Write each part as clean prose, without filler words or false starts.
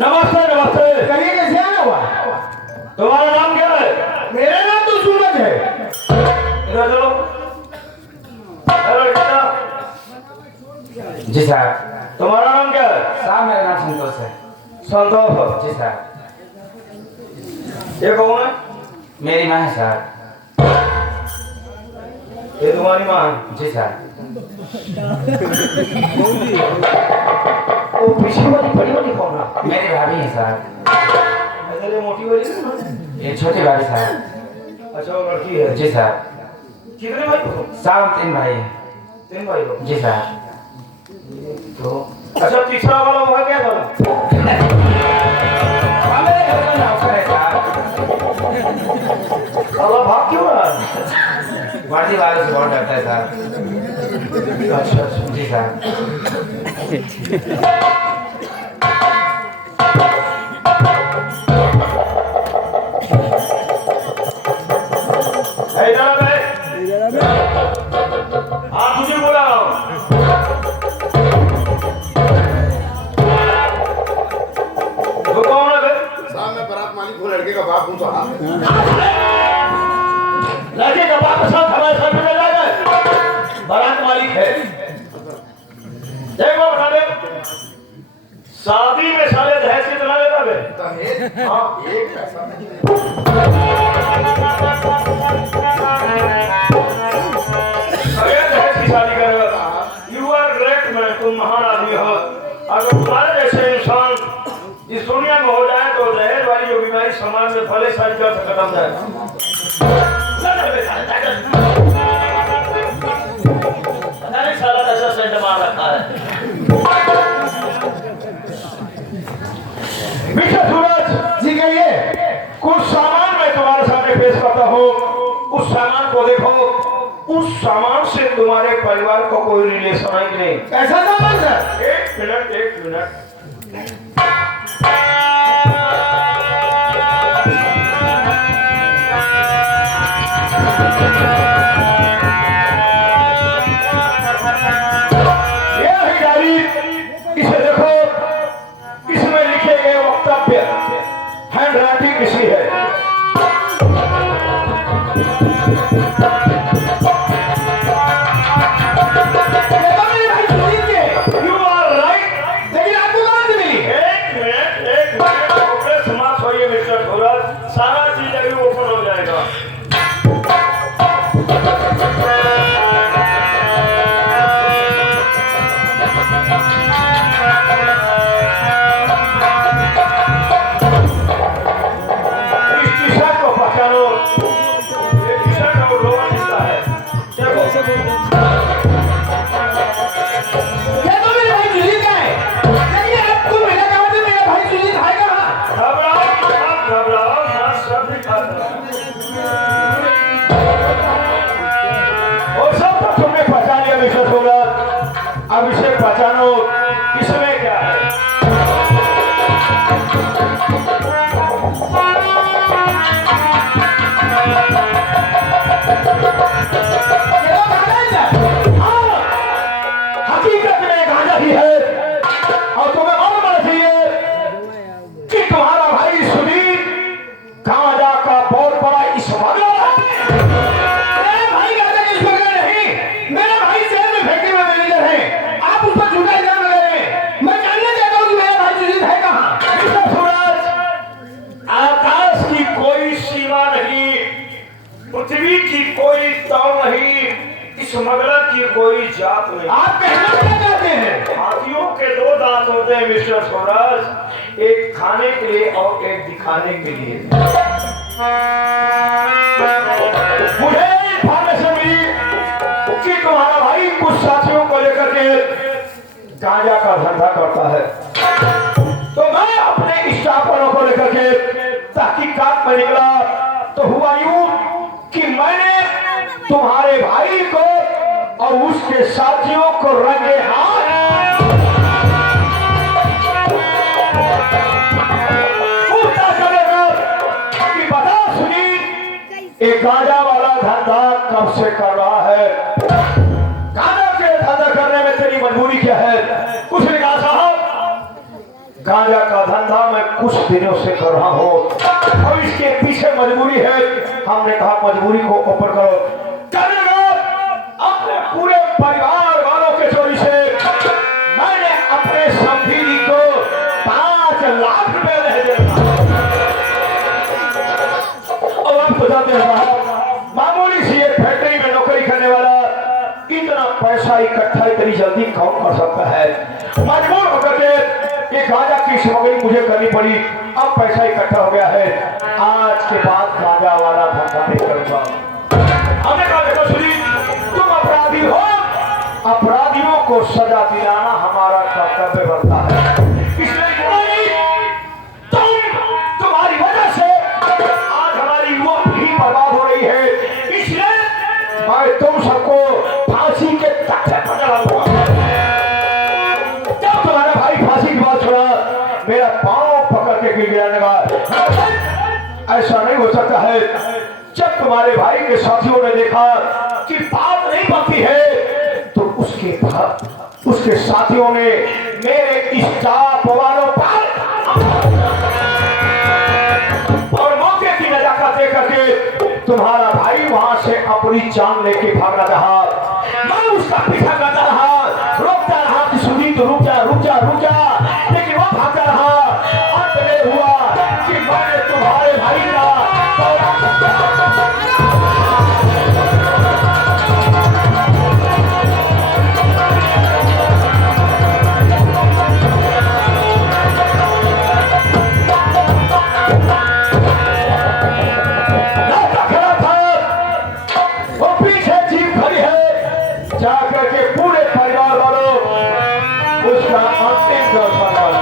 नमस्ते नमस्ते। कहिए कैसे आना हुआ? तुम्हारा नाम क्या है? मेरा नाम तो सूरज है। इधर चलो। हेलो बेटा। जी सर। तुम्हारा नाम क्या है? साहब मेरा नाम संतोष है। संतोष। जी सर। ये कौन है? मेरी माँ है सर। ये तुम्हारी माँ है? जी सर। वो पीछे वाली बड़ी वाली कौन है? मेरी भाभी है सर। अच्छा ये मोटी वाली है? ये छोटी भाभी सर। अच्छा वो लड़की है। जी सर। कितने भाई हो? साहब 3 भाई हैं। 3 भाई हो? जी सर। तो अच्छा तीसरा वाला वो है क्या करो? मेरे घर का नौकर है सर। साला भाग क्यों रहा है? वर्दी वालों से बहुत डरता है सर। अच्छा अच्छा। जी सर। इधर आ बे। हाँ तुझे बोला रहा हूँ। वो कौन है बे? साहब मैं बारात मालिक हूँ, लड़के का बाप हूँ साहब। लड़के का बाप के साथ हमारे साथ में लगा है। बारात मालिक है। देखो बता दे। शादी में साले दहेज कितना लेता बे? दहेज? हाँ एक पैसा नहीं। अगर दहेज की शादी करेगा यू आर ग्रेट मैन, तुम महान आदमी हो। अगर तुम्हारे जैसे इंसान इस दुनिया में हो जाए तो दहेज वाली जो बीमारी समाज में फले सारी जड़ से खत्म जाएगा। पता नहीं साला कैसा सेंट मार रखा है। मिस्टर सूरज जी कहिए। कुछ सामान मैं तुम्हारे सामने पेश करता हूँ। उस सामान को देखो। उस सामान से तुम्हारे परिवार को कोई रिलेशन है कि नहीं? कैसा सामान सर? एक मिनट एक मिनट। ये है डायरी। इसे देखो। इसमें लिखे गए वक्तव्य हैंड राइटिंग किसी है। ये तो मेरे भाई सुनील के। You are right. लेकिन आपको कहाँ से मिली? एक मिनट ओपरे समाप्त होइए मिस्टर सूरज। सारा चीज अभी ओपन हो जाएगा। इस टी-शर्ट को पहचानो। ये टी-शर्ट और लोअर किसका है? देखो। ये तो मेरे भाई सुनील का है। लेकिन आपको मेरा कहा था मेरा भाई सुनील है कहाँ? घबराओ ना, सब दिखाता है। वो सब तो तुमने पहचान लिया मिस्टर सूरज। अब इसे पहचानो। इसमें क्या है? ये तो गाना है सर। हाँ, हकीकत में गांजा ही है। और तुम्हें मालूम होना चाहिए कि तुम्हारा भाई सुनील गांजा का बहुत बड़ा स्मगलर है। मेरा भाई गाना किस प्रकार नहीं? मेरा भाई शहर में फैक्ट्री में मैनेजर है। आप उस पर झूठा इल्जाम लगा रहे हैं। मैं जानना चाहता हूँ कि मेरा भाई सुनील है कहाँ? मिस्टर सूरज, आकाश की कोई सीमा नहीं, पृथ्वी की कोई तौर नहीं, स्मगलर की कोई जात नहीं। आप कहना क्या चाहते हैं? हाथियों के 2 दांत होते हैं मिस्टर सूरज, एक खाने के लिए और एक दिखाने के लिए। मुझे इंफॉर्मेशन मिली कि तुम्हारा भाई कुछ साथियों को लेकर के गांजा का धंधा करता है। तो मैं अपने स्टाफ वालों को लेकर के तहकीकात में निकला तो हुआ यूं कि मैंने तुम्हारे भाई को और उसके साथियों को रंगे हाथ पूछताछ करेगा कि बता सुनील एक गांजा वाला धंधा कब से कर रहा है? गांजा के धंधा करने में तेरी मजबूरी क्या है? उसने कहा साहब गांजा का धंधा मैं कुछ दिनों से कर रहा हूँ और इसके पीछे मजबूरी है। हमने कहा मजबूरी को ऊपर करो। करेगा अपने पूरे परिवार वालों के चोरी से मैंने अपने समझी को 5 लाख रुपए दे दिया। और आप बताते हैं मामूली सी एक फैक्ट्री में नौकरी करने वाला इतना पैसा इकट्ठा इतनी जल्दी कौन कर सकता है। मजबूर होकर के ये गांजा की स्मगलिंग मुझे करनी पड़ी। अब पैसा इकट्ठा हो गया है, आज के बाद गांजा वाला धंधा नहीं करूंगा। हमने कहा देखो सुनी, तुम अपराधी हो, अपराधियों को सजा दिलाना हमारा कर्तव्य बनता है। इसलिए तुम्हारी वजह से आज हमारी युवा पीढ़ी बर्बाद हो रही है। इसलिए मैं तुम सबको फांसी के तख्ते पर चढ़ाऊंगा। जब तुम्हारा भाई फांसी की बात सुना मेरा पांव पकड़ के गिर गिराने लगा। ऐसा नहीं हो सकता है। जब तुम्हारे भाई के साथियों ने देखा कि बात नहीं बनती है तो उसके साथियों ने मेरे इस चाप वालों पर और मौके की नजाकत देकर के तुम्हारा भाई वहां से अपनी जान लेके भागना रहा। मैं उसका पीछा करता रहा, रोकता रहा कि सुनी तो रुक जा रुक जा रुक जा, लेकिन वो भागता रहा। अंत में हुआ कि मैंने तुम्हारे भाई का जाकर के पूरे परिवार वालों उसका अंतिम दर्शन करना।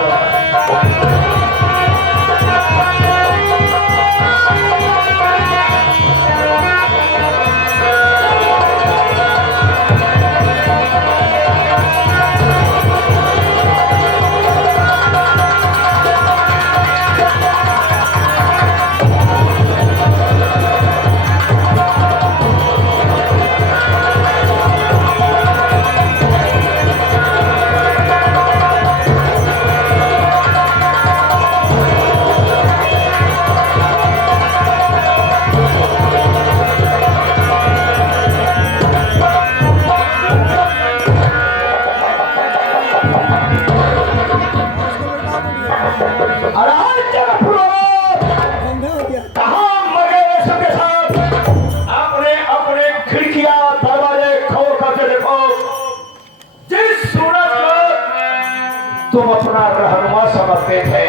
तुम अपना रहनुमा समझते थे,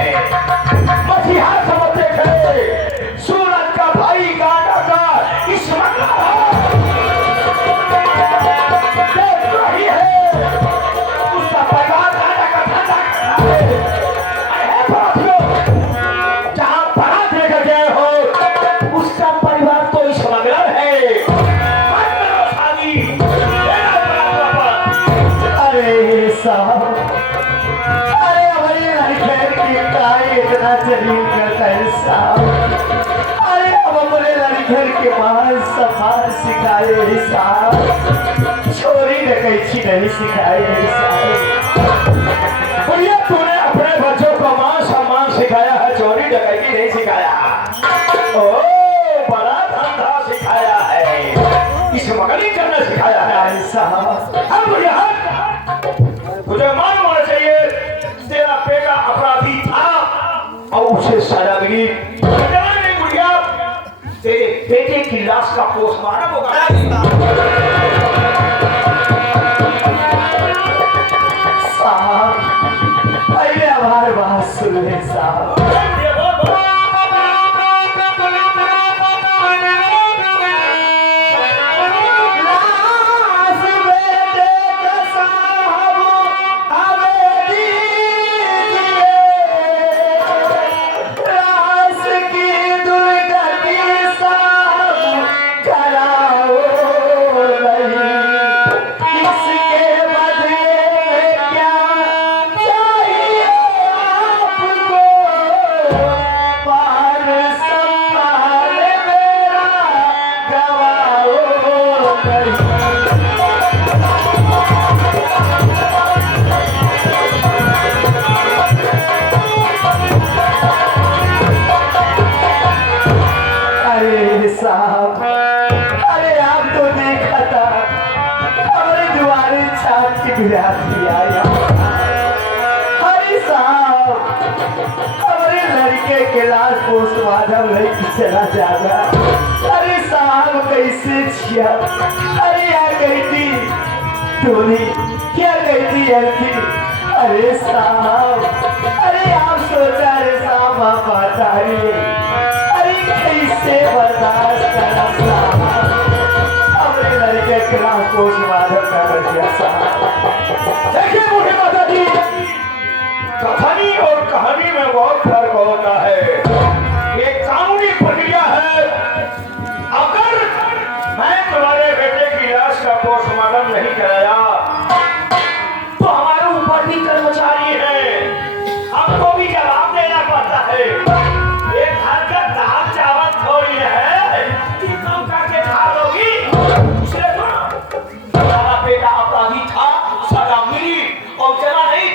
मसीहा समझते थे। सूरज का भाई गाना का स्मगलर है, उसका परिवार गाना का धंधा करता है। जहां बारात लेकर गए हो उसका परिवार तो स्मगलर है। अरे साहब, इतना जलील करता है साहब। अरे अब अपने लड़के के पास सफार सिखाए साहब, चोरी डकैती नहीं सिखाए साहब। भैया तूने अपने बच्चों को मान सम्मान सिखाया है, चोरी डकैती नहीं सिखाया। ओ बड़ा धंधा सिखाया है, स्मगलिंग करना सिखाया है साहब। अब भैया तुझे मालूम होना चाहिए तेरा बेटा अपराधी था और उसे सजा मिली। नहीं बुढ़िया, तेरे बेटे की लाश का पोस्टमार्टम होगा। साहब पहले हमारी बात सुनिए साहब। के लाश पोस्टमार्टम नहीं चला जाता। अरे साहब कैसे छिया, अरे आ गई थी टोली, क्या गई थी अर्थी। अरे साहब, अरे आप सोचा रे साहब आप बताइए, अरे कैसे बर्दाश्त करना साहब, अपने लड़के के लाश पोस्टमार्टम कर दिया साहब। देखिए बूढ़ी माता जी, कहानी और कहानी में बहुत फर्क होता है। ये कानूनी प्रक्रिया है। अगर मैं तुम्हारे बेटे की लाश का पोस्टमार्टम नहीं कराया तो हमारे ऊपर भी कर्मचारी हैं, हमको भी जवाब देना पड़ता है। एक घर का दाल चावल थोड़ी है कि कम करके खा लोगी। दूसरे को हमारा बेटा अपराधी था, सजा मिली और चला नहीं,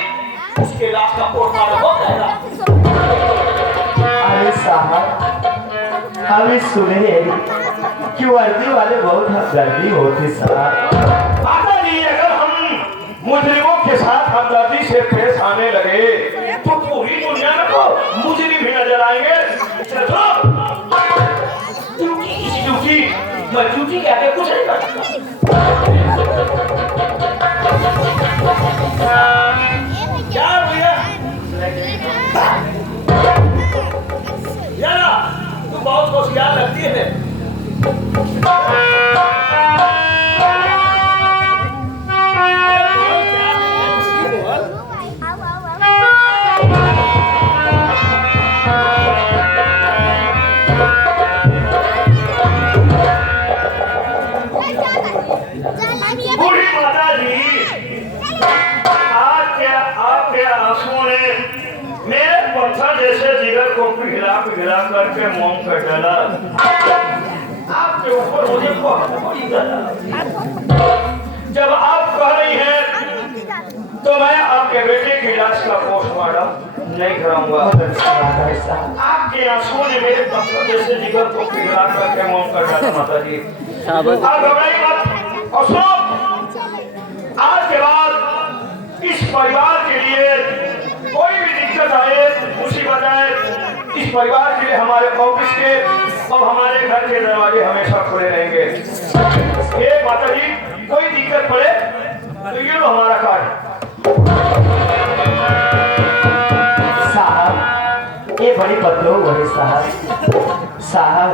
उसके लाश का पोस्टमार्टम हो जाएगा। अरे साहब, हमें सुने कि वर्दी वाले बहुत हमदर्दी होते साहब। माता जी, अगर हम मुजरिमों के साथ हमदर्दी से पेश आने लगे तो पूरी दुनिया में तो मुजरिम भी नजर आएंगे। चलो, ड्यूटी इसी ड्यूटी, मैं ड्यूटी के आगे कुछ नहीं कर सकता। क्या भैया यार, तुम बहुत होशियार लगती है। बूढ़ी माता जी, आपके आंसुओं ने मेरे पत्थर जैसे जिगर को पिघला करके मोम कर डाला। आपके ऊपर मुझे बहुत बड़ी दया। जब आप कह रही हैं तो मैं आपके बेटे की लाश का पोस्टमार्टम नहीं कराऊंगा। आपके आंसुओं ने मेरे पत्थर जैसे जिगर को पिघला करके मोम कर डाला। माता जी, आप घबराइए मत और सुनो, आज के बाद इस परिवार के लिए कोई भी दिक्कत आए, मुसीबत आए, इस परिवार के लिए हमारे ऑफिस के और हमारे घर के दरवाजे हमेशा खुले रहेंगे। ये माता जी, कोई दिक्कत पड़े तो ये लो हमारा कार्ड। साहब, ये बड़ी बदलो है साहब। साहब,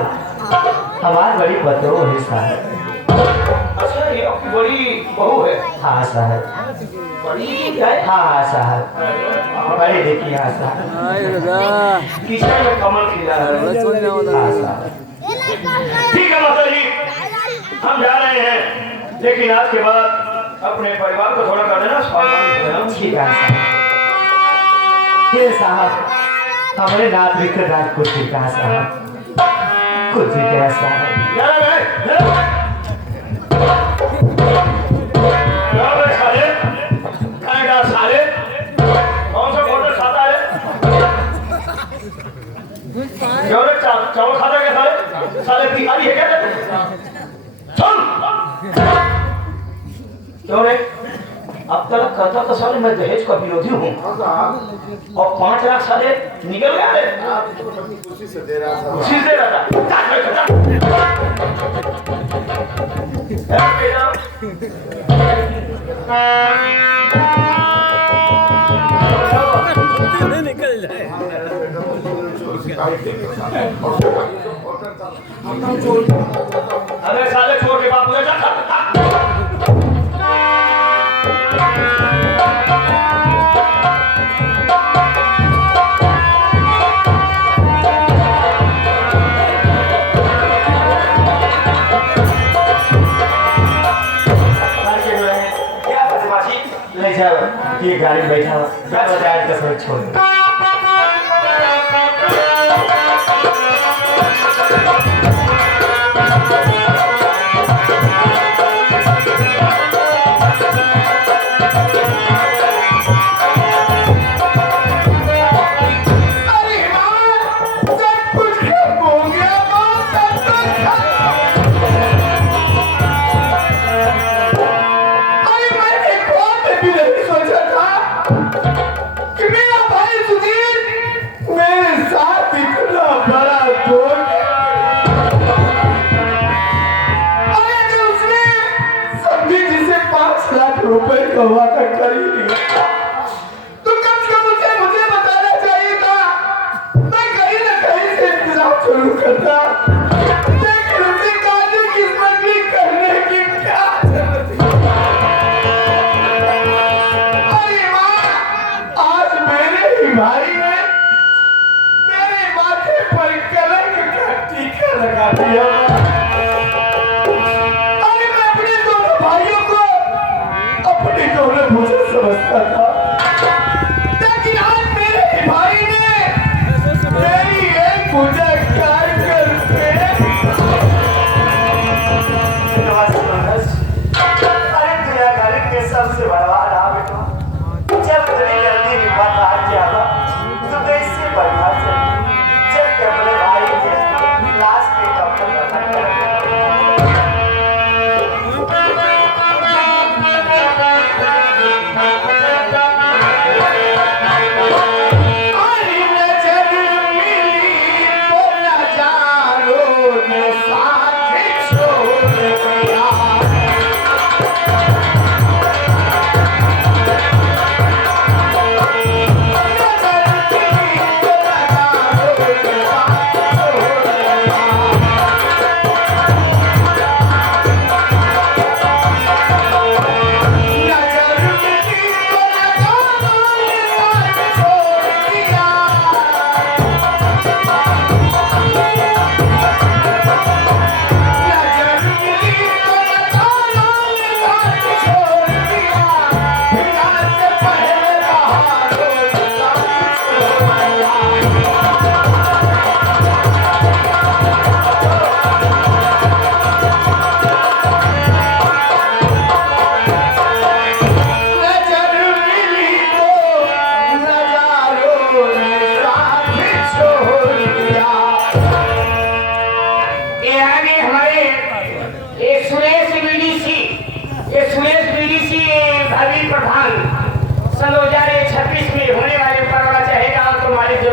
हमारी बड़ी बदलो है साहब। अच्छा, ये आपकी बड़ी बहू है? हाँ साहब। बड़ी है? हाँ साहब, बड़ी देखिए। हाँ साहब, किचन में कमल खिला है। हाँ साहब। ठीक है माता जी, हम जा रहे हैं, लेकिन आज के बाद अपने परिवार को थोड़ा कर देना स्वाभाविक। ठीक है साहब। ये साहब, हमारे नाथ विक्र राज कुछ भी कहा साहब, कुछ भी कहा साहब। साले कौन सा बॉर्डर खाता है? चावल खाता है क्या साले? साले भिखारी है क्या? चल क्यों रे? अब तक कहता तो साले मैं दहेज का विरोधी हूँ और 5 लाख साले निकल गया रे। खुशी से दे रहा था। खुशी दे रहा निकल जाए। अरे साले छोटे बापू ने जाता ले जाओ, ये गाड़ी में बैठा हो, मैं बाजार का सड़क छोड़ दो। कि मेरा भाई सुधीर मेरे साथ तो वादा कर ही लिया। तो कम से कम उसे मुझे बताना चाहिए था। मैं कहीं ना कहीं से इंतजाम शुरू करता, लेकिन उसे काली किस्मत भी करने की क्या जरूरत थी? अरे माँ, आज मेरे ही भाई ने मेरे माथे पर कलंक का टीका लगा दिया। अरे मैं अपने दोनों भाइयों को अपनी दोनों मुझे समझता था, लेकिन आज मेरे ही भाई ने मेरी एक पूजा कार करके अरे दुनिया घर के सबसे बड़ा रहा बेटा। जब तेरी जल्दी विपत आ जाएगा तो कैसे बर्बाद चली। जब के अपने भाई के लाश के कफन दफन कर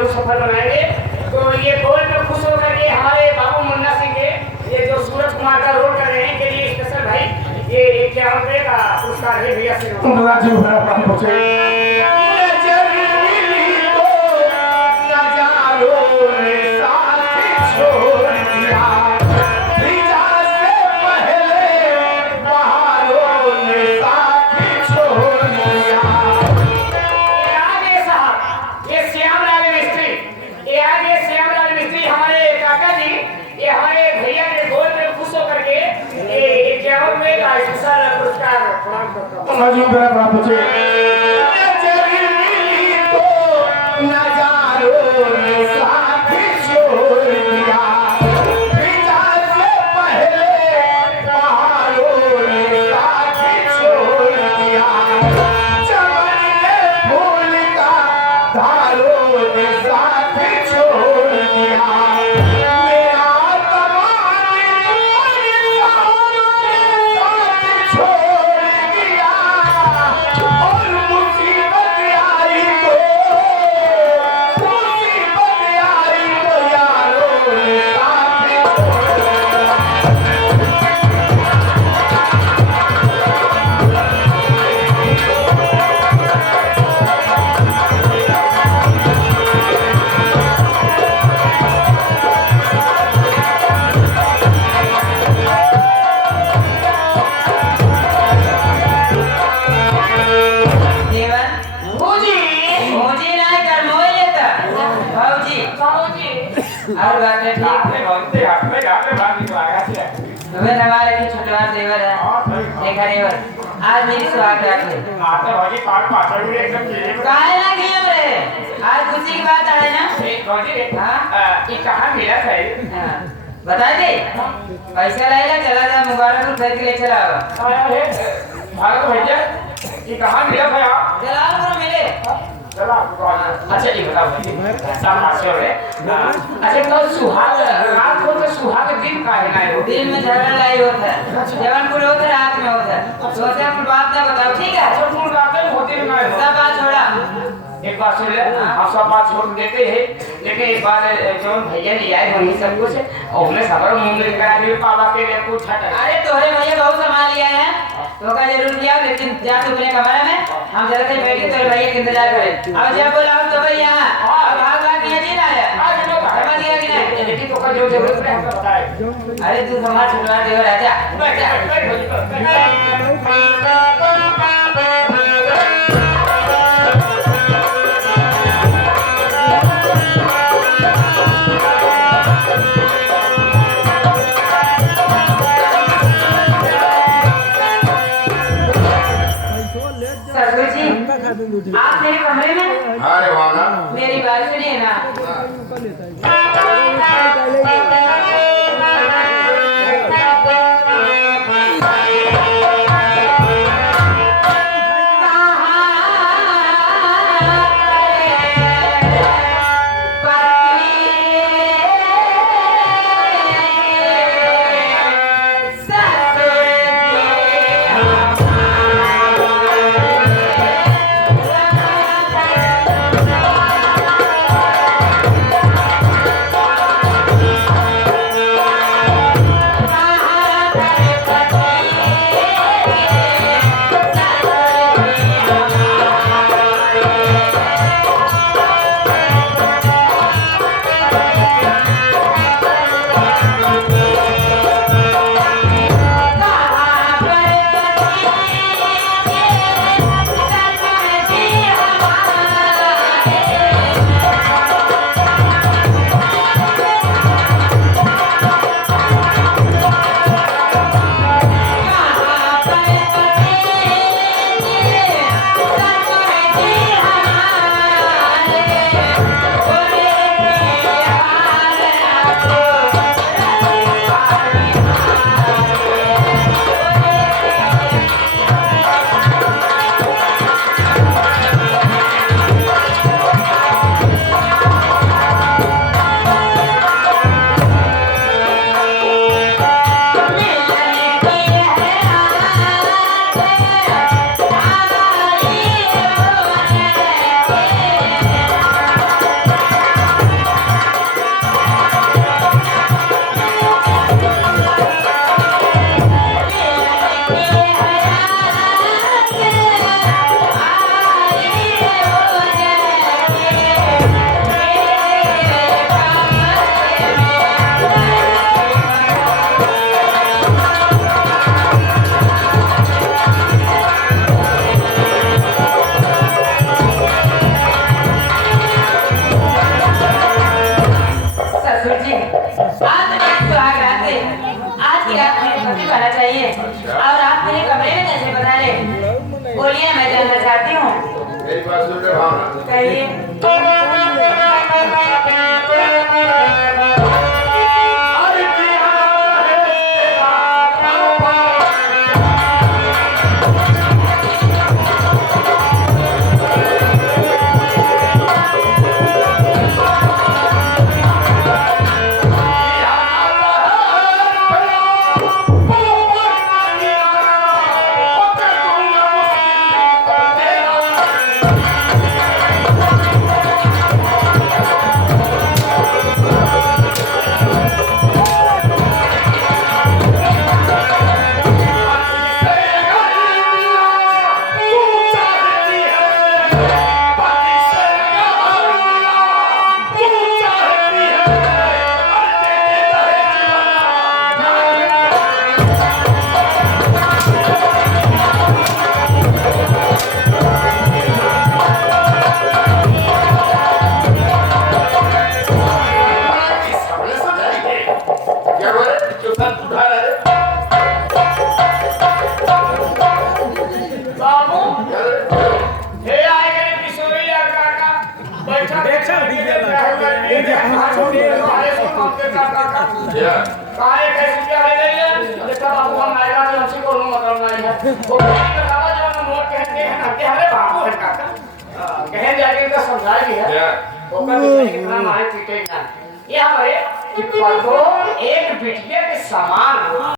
सफल बनाएंगे। तो ये गोल में खुश होकर के हमारे बाबू मुन्ना सिंह के ये जो सूरज कुमार का रोल कर रहे हैं के लिए स्पेशल भाई ये 51 रुपये का पुरस्कार है भैया से। राजीव भैया काम पहुंचे। राजीव भैया काम पहुंचे। और बात है ठीक तुम्हें हमारे की छोटा देवर है देखा देवर आज मेरी सुहाग रात है काहे ना खेल रहे आज खुशी की बात है ना। हाँ ये कहाँ मिला था बता दे पैसा लाएगा चला जा मुबारकपुर खरीद के ले चला भारत भैया ये कहाँ मिला था जलालपुर मिले। अच्छा ये बताओ अच्छा तो सुहाग रात को तो सुहाग दिन का है ना दिन में झगड़ा लाई होता है जवानपुर होता है रात में होता है सोचे अपन बात ना बताओ ठीक है तो तुम रात में होते ना सब बात छोड़ा एक बात सुन ले हम सब बात छोड़ देते हैं लेकिन एक बार जो भैया ने आए वही सब कुछ और हमने सबर मुंह में करा दिए पापा के लिए कुछ हटा अरे तोरे भैया बहुत संभाल लिया है तो का जरूर किया, लेकिन जा तू अपने कमरे में, हम जरा से बैठ के तेरे भैया का इंतजार करें। अब जब बोला तो भैया अब भाग किया जी ना है, समझ गया कि नहीं? लेकिन तो का जो जरूरत है हमको बताए। अरे तू हमारा छोटा देवर है, जा बैठ जा। ससुर जी आप मेरे कमरे में, अरे वाह ना मेरी बात सुनिए ना। चाहिए और आप मेरे कमरे में कैसे बता रहे? बोलिए, मैं जानना चाहती हूँ। मेरी बात सुन रहे भावना कहिए। ये हमारे एक बिटिया के समान